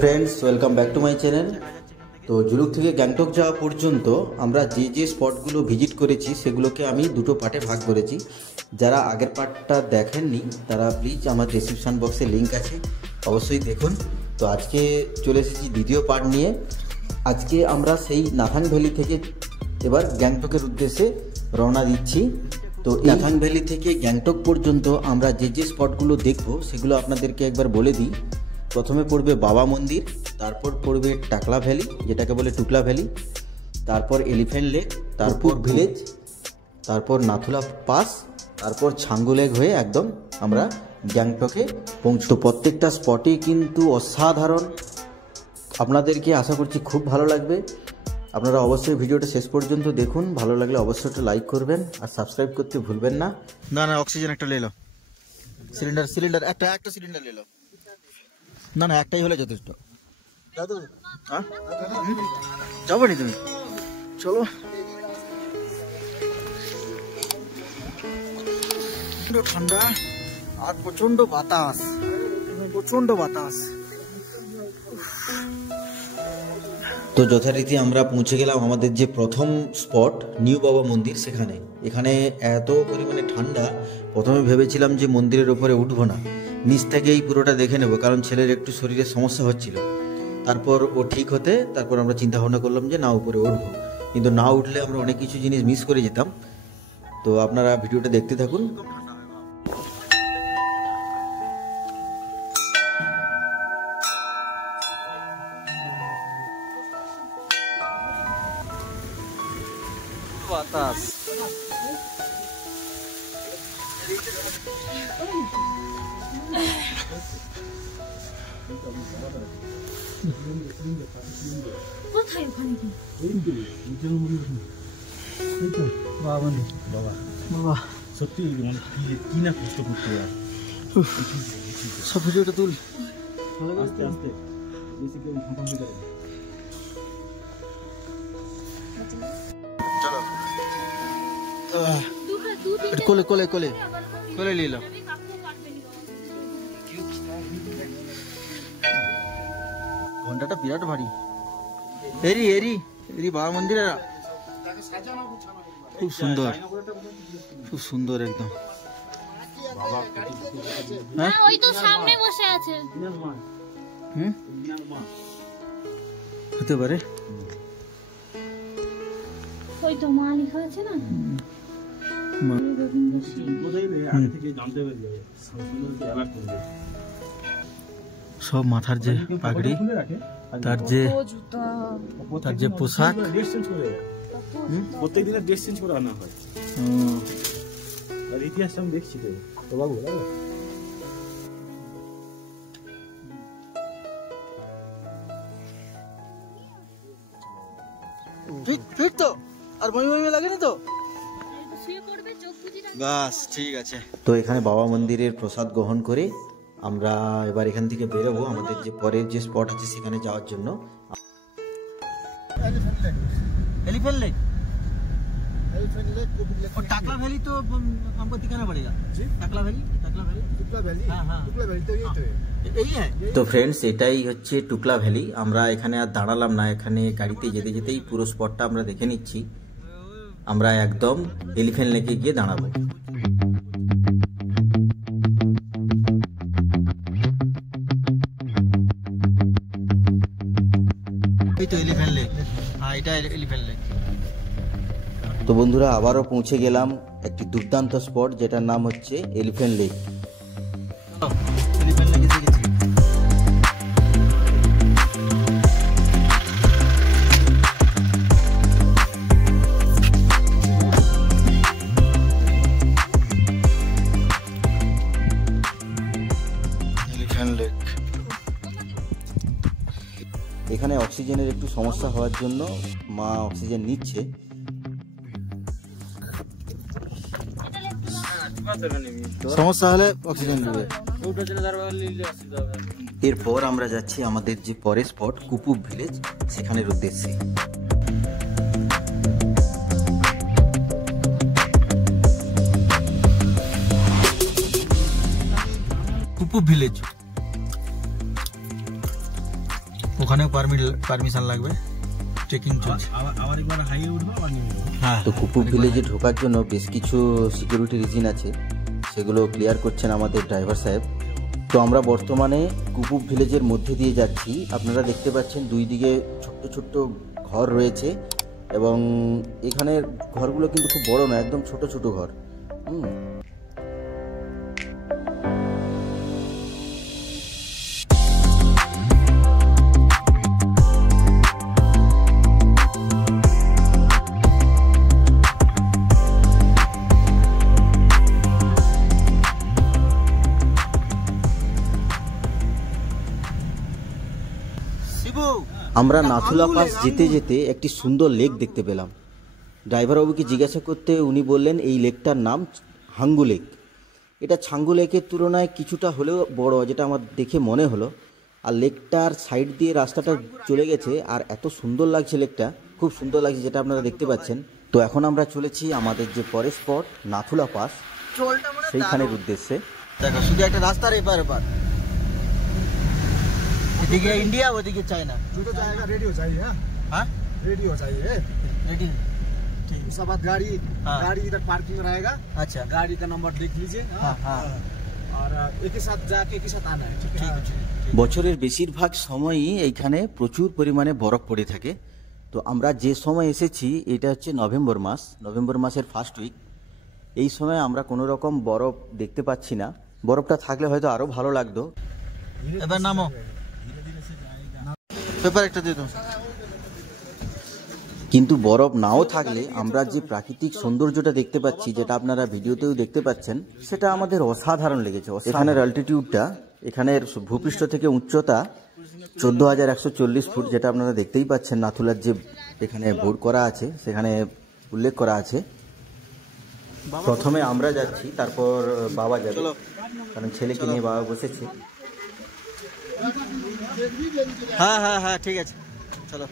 Friends, welcome back to my channel. তো জুলুক থেকে গ্যাংটক যাওয়া পর্যন্ত আমরা যে যে স্পটগুলো ভিজিট করেছি সেগুলোকে আমি দুটো পার্টে ভাগ করেছি। যারা আগের পার্টটা দেখেননি তারা প্লিজ আমার ডেসক্রিপশন বক্সে লিঙ্ক আছে, অবশ্যই দেখুন। তো আজকে চলে এসেছি দ্বিতীয় পার্ট নিয়ে। আজকে আমরা সেই নাথাং ভ্যালি থেকে এবার গ্যাংটকের উদ্দেশ্যে রওনা দিচ্ছি। তো নাথাং ভ্যালি থেকে গ্যাংটক পর্যন্ত আমরা যে যে স্পটগুলো দেখব সেগুলো আপনাদেরকে একবার বলে দিই। প্রথমে পড়বে বাবা মন্দির, তারপর পড়বে টাকলা ভ্যালি যেটাকে বলে টুকলা ভ্যালি, তারপর এলিফ্যান্ট লেক, তারপর ভিলেজ, তারপর নাথুলা পাস, তারপর ছাঙ্গু লেক হয়ে একদম আমরা গ্যাংটকে পৌঁছব। প্রত্যেকটা স্পটই কিন্তু অসাধারণ, আপনাদেরকে আশা করছি খুব ভালো লাগবে। আপনারা অবশ্যই ভিডিওটা শেষ পর্যন্ত দেখুন, ভালো লাগলে অবশ্যই একটা লাইক করবেন আর সাবস্ক্রাইব করতে ভুলবেন না। না না, অক্সিজেন একটা লে লো, সিলিন্ডার একটা সিলিন্ডার লে লো। না না, একটাই হলে যথেষ্ট। যাবো নি তুমি? চলো। ঠান্ডা আর প্রচন্ড বাতাস। তো যথারীতি আমরা পৌঁছে গেলাম আমাদের যে প্রথম স্পট নিউ বাবা মন্দির সেখানে। এখানে এত পরিমাণে ঠান্ডা, প্রথমে ভেবেছিলাম যে মন্দিরের ওপরে উঠবো না, নিচ থেকেই পুরোটা দেখে নেব, কারণ ছেলের একটু শরীরের সমস্যা হচ্ছিল। তারপর ও ঠিক হতে তারপর আমরা চিন্তা ভাবনা করলাম যে না, উপরে উঠবো, কিন্তু না উঠলে আমরা অনেক কিছু জিনিস মিস করে যেতাম। তো আপনারা ভিডিওটা দেখতে থাকুন। বাতাস কোথায় ওখানে কি? বাবা সত্যি মানে কি না কষ্ট করতে হয়। সব ভিডিওটা তুল, আস্তে আস্তে বেশি কেউ ফাঁকা করে। চলো কোলে নিয়ে এলাম। ঘন্টাটা বিরাট ভারী। এরি বাবা মন্দিরে খুব সুন্দর একদম। হ্যাঁ, ওই তো সামনে বসে আছে। হতে পারে, ওই তো মা লেখা আছে না। সব মাথার যে পাগড়ি, তার যে পোশাক, প্রত্যেক দিনের ড্রেস চেঞ্জ করে আনা হয়। আর ইতিহাস আমি দেখছি তো বাবু। ঠিক তো, আর বমি লাগেনি তো? বাস ঠিক আছে। তো এখানে বাবা মন্দিরের প্রসাদ গ্রহণ করে আমরা এবার এখান থেকে বেরোবো আমাদের যে পরের যে স্পট আছে সেখানে যাওয়ার জন্য। एलिफेंट लेक और टाकला वैली तो हमको दिखाना पड़ेगा। टाकला वैली तो यही है। তো ফ্রেন্ডস, এটাই হচ্ছে টুকলা ভ্যালি। আমরা এখানে আর দাঁড়ালাম না, এখানে গাড়িতে যেতে যেতেই পুরো স্পটটা আমরা দেখে নিচ্ছি। আমরা একদম এলিফ্যান্ট লেকে গিয়ে দাঁড়াবো। এই তো এলিফ্যান্ট লেক। হ্যাঁ, এটা এলিফ্যান্ট লেক। তো বন্ধুরা, আবারও পৌঁছে গেলাম একটি দুর্দান্ত স্পট যেটার নাম হচ্ছে এলিফ্যান্ট লেক। এলিফ্যান্ট লেকে এসে গেছি। Elephant lake. এখানে অক্সিজেনের একটু সমস্যা হওয়ার জন্য মা অক্সিজেন নিচ্ছে। সমস্যা হলে অক্সিজেন দেবে। এরপর আমরা যাচ্ছি আমাদের যে পরের স্পট কুপুব ভিলেজ, সেখানের উদ্দেশ্যে। কুপুব ভিলেজ ওখানেও পারমিশন লাগবে, চেকিং চলছে। আবার একবার হাইওয়ে উঠবো আবার নিয়ে যাবো। হ্যাঁ, তো কুপুব ভিলেজে ঢোকার জন্য বেশ কিছু সিকিউরিটি রিজন আছে, সেগুলো ক্লিয়ার করছেন আমাদের ড্রাইভার সাহেব। তো আমরা বর্তমানে কুপুব ভিলেজের মধ্যে দিয়ে যাচ্ছি। আপনারা দেখতে পাচ্ছেন দুই দিকে ছোট্ট ছোট্ট ঘর রয়েছে এবং এখানের ঘরগুলো কিন্তু খুব বড় না, একদম ছোট ছোট ঘর। আমরা নাথুলা পাস যেতে যেতে একটি সুন্দর লেক দেখতে পেলাম। ড্রাইভার বাবুকে জিজ্ঞাসা করতে উনি বললেন এই লেকটার নাম হাঙ্গু লেক। এটা ছাঙ্গু লেকের তুলনায় কিছুটা হলেও বড়, যেটা আমার দেখে মনে হলো। আর লেকটার সাইড দিয়ে রাস্তাটা চলে গেছে, আর এত সুন্দর লাগছে লেকটা, খুব সুন্দর লাগছে, যেটা আপনারা দেখতে পাচ্ছেন। তো এখন আমরা চলেছি আমাদের যে পরের স্পট নাথুলা পাস, সেইখানের উদ্দেশ্যে। দেখো শুধু একটা রাস্তার এপার এপার, এদিকে ইন্ডিয়া ওদিকে চায়না। तो जाएगा रेडियो चाहिए। हाँ, रेडियो चाहिए। रेडी, ठीक। उसके बाद गाड़ी हाँ। गाड़ी इधर पार्किंग में रहेगा। अच्छा, गाड़ी का नंबर देख लीजिए। हाँ हाँ, और एक ही साथ जाके एक ही साथ आना है। ठीक ठीक है। है, ठीक। বছরের বেশিরভাগ সময়ই এইখানে প্রচুর পরিমাণে বরফ পড়ে থাকে। তো আমরা যে সময় এসেছি এটা হচ্ছে নভেম্বর মাস, নভেম্বর মাসের ফার্স্ট উইক। এই সময় আমরা কোনো রকম বরফ দেখতে পাচ্ছি না। বরফটা থাকলে হয়তো আরও ভালো লাগতো। এবার নামো, পেপার একটা দিয়ে দাও। কিন্তু বরফ নাও থাকলে আমরা যে প্রাকৃতিক সৌন্দর্যটা দেখতে পাচ্ছি, যেটা আপনারা ভিডিওতেও দেখতে পাচ্ছেন, সেটা আমাদের অসাধারণ লেগেছে। এখানের অল্টিটিউডটা, এখানের ভূপৃষ্ঠ থেকে উচ্চতা 14,140 ফুট, যেটা আপনারা দেখতেই পাচ্ছেন। নাথুলার যে এখানে বোর্ড করা আছে সেখানে উল্লেখ করা আছে। প্রথমে আমরা যাচ্ছি, তারপর বাবা যাবে, কারণ ছেলেকে নিয়ে বাবা বসেছে। হ্যাঁ হ্যাঁ হ্যাঁ, ঠিক আছে, চলো।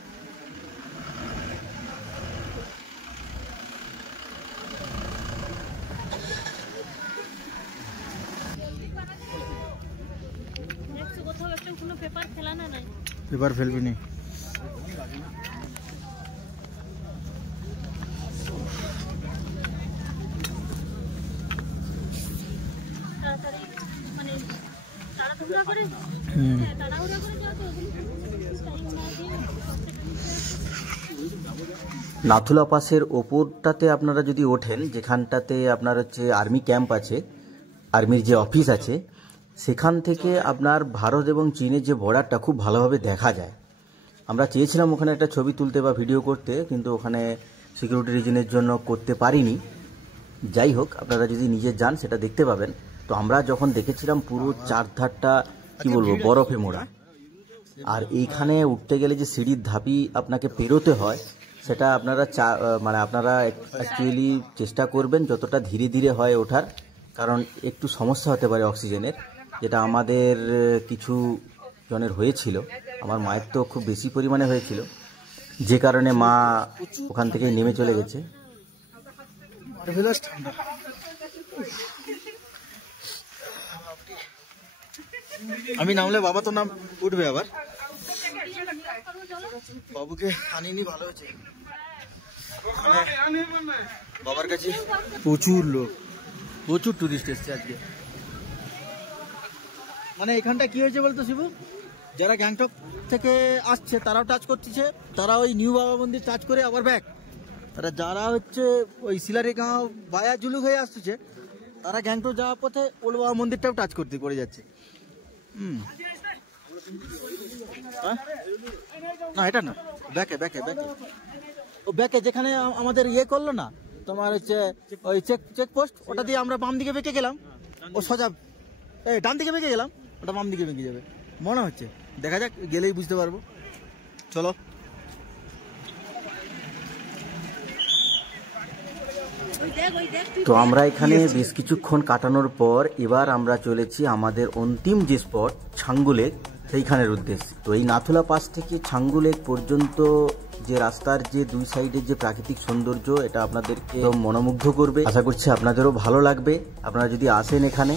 কোথাও একটা কোনো পেপার ফেলানো নাই। পেপার ফেলবি নি। তাড়াতাড়ি মানে তাড়াহুড়া করে তাড়াহুড়া করে যাওয়া তো নাথুলা পাসের ওপরটাতে আপনারা যদি ওঠেন, যেখানটাতে আপনার হচ্ছে আর্মি ক্যাম্প আছে, আর্মির যে অফিস আছে, সেখান থেকে আপনার ভারত এবং চীনের যে বর্ডারটা খুব ভালোভাবে দেখা যায়। আমরা চেয়েছিলাম ওখানে একটা ছবি তুলতে বা ভিডিও করতে, কিন্তু ওখানে সিকিউরিটি রিজনের জন্য করতে পারিনি। যাই হোক, আপনারা যদি নিজে যান সেটা দেখতে পাবেন। তো আমরা যখন দেখেছিলাম পুরো চারধারটা কি বলবো বরফে মোড়া, আর এইখানে উঠতে গেলে যে সিঁড়ির ধাপি আপনাকে পেরোতে হয়, সেটা আপনারা আপনারা অ্যাকচুয়ালি চেষ্টা করবেন যতটা ধীরে ধীরে হয় ওঠার, কারণ একটু সমস্যা হতে পারে অক্সিজেনের, যেটা আমাদের কিছু জনের হয়েছিল। আমার মায়ের তো খুব বেশি পরিমাণে হয়েছিল, যে কারণে মা ওখান থেকে নেমে চলে গেছে। আমি নামলে বাবা তো নাম উঠবে আবার। বাবুকে আনিনি, ভালো হয়েছে। বাবার কাছে প্রচুর লোক, প্রচুর টুরিস্ট এসছে আজকে। মানে এখানটা কি হয়েছে বলতো শিবু, যারা গ্যাংটক থেকে আসছে তারাও টাচ করতেছে, তারা ওই নিউ বাবা মন্দির টাচ করে আবার ব্যাক। তারা যারা হচ্ছে ওই সিলারিগাঁও বায়া জুলুক হয়ে আসতেছে, তারা গ্যাংটক যাওয়ার পথে ওল্ড বাবা মন্দিরটাও টাচ করতে পড়ে যাচ্ছে। না এটা না, ব্যাকে ব্যাকে ব্যাকে, ও ব্যাকে যেখানে আমাদের ইয়ে করলো না তোমার হচ্ছে ওই চেকপোস্ট, ওটা দিয়ে আমরা বাম দিকে বেঁকে গেলাম, ও সোজা এই ডান দিকে বেঁকে গেলাম, ওটা বাম দিকে বেঁকে যাবে মনে হচ্ছে। দেখা যাক, গেলেই বুঝতে পারবো। চলো। তো আমরা এখানে বেশ কিছুক্ষণ কাটানোর পর এবার আমরা চলেছি আমাদের অন্তিম যে স্পট ছাঙ্গু লেক, সেইখানের উদ্দেশ্যে। তো এই নাথুলা পাস থেকে ছাঙ্গু লেক পর্যন্ত যে রাস্তার যে দুই সাইডের যে প্রাকৃতিক সৌন্দর্য, এটা আপনাদেরকে মনোমুগ্ধ করবে। আশা করছি আপনাদেরও ভালো লাগবে আপনারা যদি আসেন এখানে।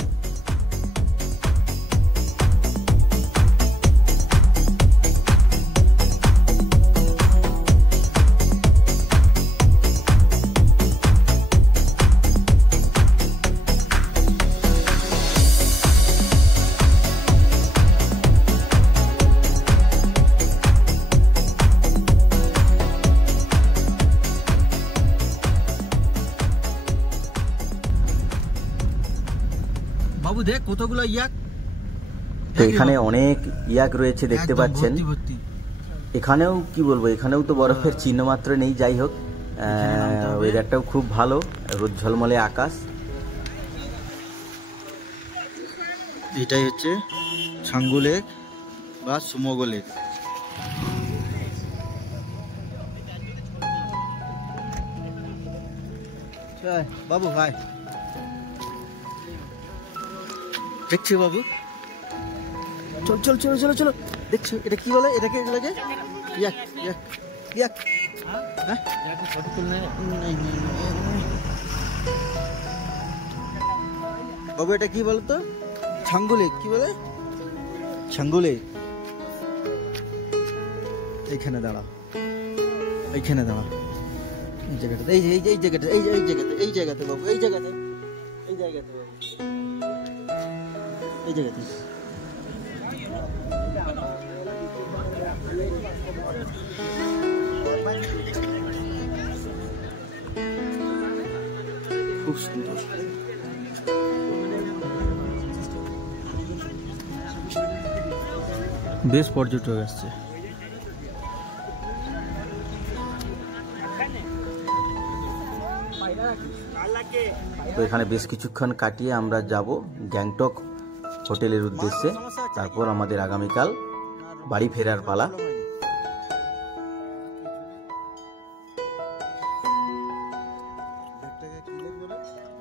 বাবু দেখ কতগুলো ইয়াক। তো এখানে অনেক ইয়াক রয়েছে দেখতে একদম পাচ্ছেন। ভর্তি ভর্তি। এখানেও কি বলবো, এখানেও তো বরফের চিহ্ন মাত্র নেই। যাই হোক, ওয়েদারটাও খুব ভালো, রোদ ঝলমলে আকাশ। এটাই হচ্ছে ছাঙ্গু লেক বা সুমোগো লেক। বাবু হাই, দেখছি বাবু, চল চল চলো চলো চলো। দেখছো এটা কি বলে, এটাকে লাগে ইয়াক ইয়াক ইয়াক। হ্যাঁ বাবু এটা কি বলতো, ছাঙ্গু লেক কি বলে, ছাঙ্গু লেক। এইখানে দাঁড়াও, এইখানে দাঁড়াও, এই জায়গাটা, এই জায়গাটা, এই জায়গাতে বাবু, এই জায়গাতে বাবু, এই জায়গাতে। খুব সুন্দর। বেশ পর্যটক আসছে। তো এখানে বেশ কিছুক্ষণ কাটিয়ে আমরা যাব গ্যাংটক হোটেলের উদ্দেশ্যে। তারপর আমাদের আগামীকাল বাড়ি ফেরার পালা।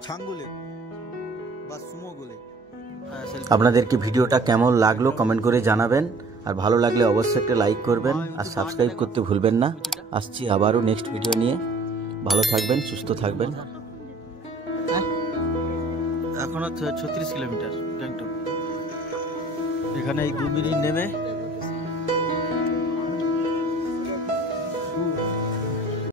ছাঙ্গু লেক বা সুমোগো লেক। আপনাদেরকে ভিডিওটা কেমন লাগলো কমেন্ট করে জানাবেন, আর ভালো লাগলে অবশ্যই একটা লাইক করবেন আর সাবস্ক্রাইব করতে ভুলবেন না। আসছি আবারও নেক্সট ভিডিও নিয়ে। ভালো থাকবেন, সুস্থ থাকবেন। এখনো 36 কিলোমিটার গ্যাংটক। এখানে এই 2 মিনিট নেমে